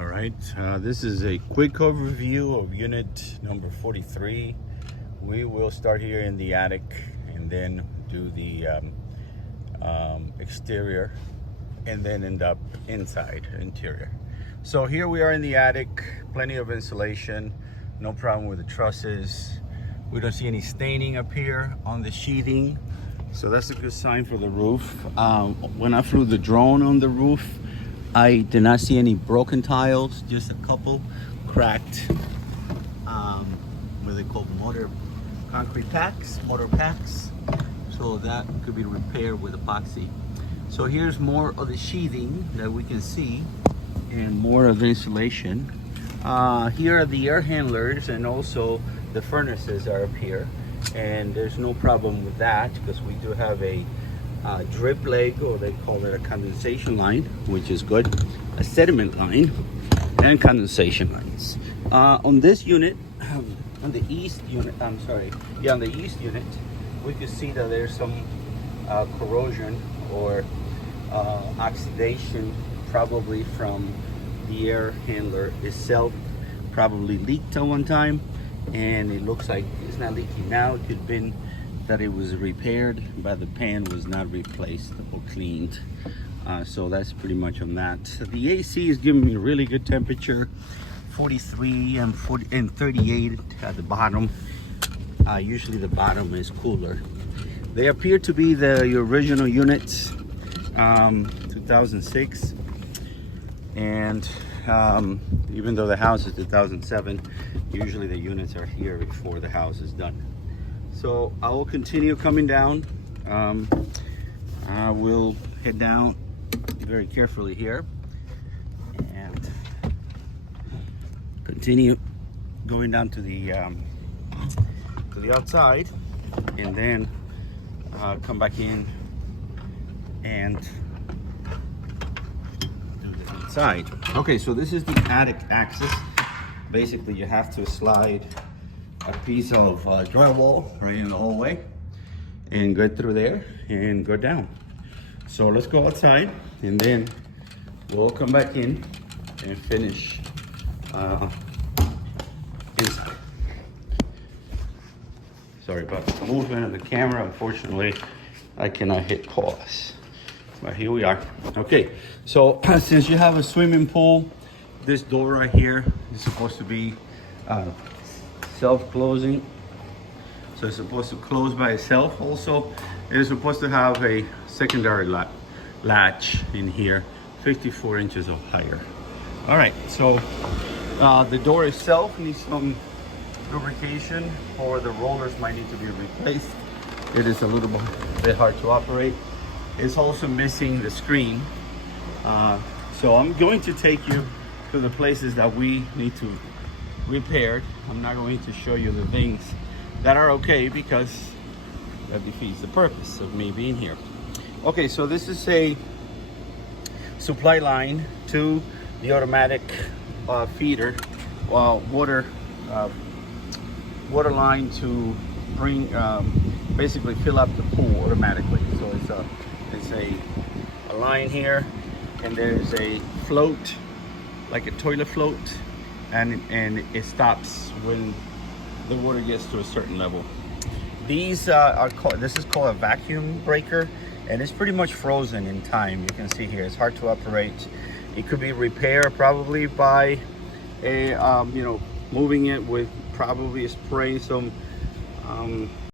All right, this is a quick overview of unit number 43. We will start here in the attic and then do the exterior and then end up inside, interior. So here we are in the attic, plenty of insulation, no problem with the trusses. We don't see any staining up here on the sheathing, so that's a good sign for the roof. When I flew the drone on the roof, I did not see any broken tiles, just a couple cracked, what they call mortar packs. So that could be repaired with epoxy. So here's more of the sheathing that we can see and more of the insulation. Here are the air handlers, and also the furnaces are up here. And there's no problem with that because we do have a drip leg, or they call it a condensation line, which is good, a sediment line, and condensation lines. On this unit, on the east unit, on the east unit, we can see that there's some corrosion or oxidation, probably from the air handler itself. Probably leaked at one time, and it looks like it's not leaking now. It could have been that it was repaired, but the pan was not replaced or cleaned. So that's pretty much on that. The AC is giving me a really good temperature, 43 and 38 at the bottom. Usually the bottom is cooler. They appear to be the original units, 2006, and even though the house is 2007, usually the units are here before the house is done. So I will continue coming down. I will head down very carefully here and continue going down to the outside, and then come back in and do the inside. Okay, so this is the attic access. Basically, you have to slide a piece of drywall right in the hallway and go through there and go down. So let's go outside, and then we'll come back in and finish inside. Sorry about the movement of the camera. Unfortunately, I cannot hit pause, but here we are. Okay, so since you have a swimming pool, this door right here is supposed to be self-closing, so it's supposed to close by itself. Also, it is supposed to have a secondary latch in here, 54 inches or higher. All right, so the door itself needs some lubrication, or the rollers might need to be replaced. It is a little bit hard to operate. It's also missing the screen. So I'm going to take you to the places that we need to repaired. I'm not going to show you the things that are okay, because that defeats the purpose of me being here. Okay, so this is a supply line to the automatic feeder, water line to bring, basically fill up the pool automatically. So it's a line here, and there's a float, like a toilet float, and it stops when the water gets to a certain level. These this is called a vacuum breaker, and it's pretty much frozen in time. You can see here it's hard to operate. It could be repaired probably by a moving it with probably spraying some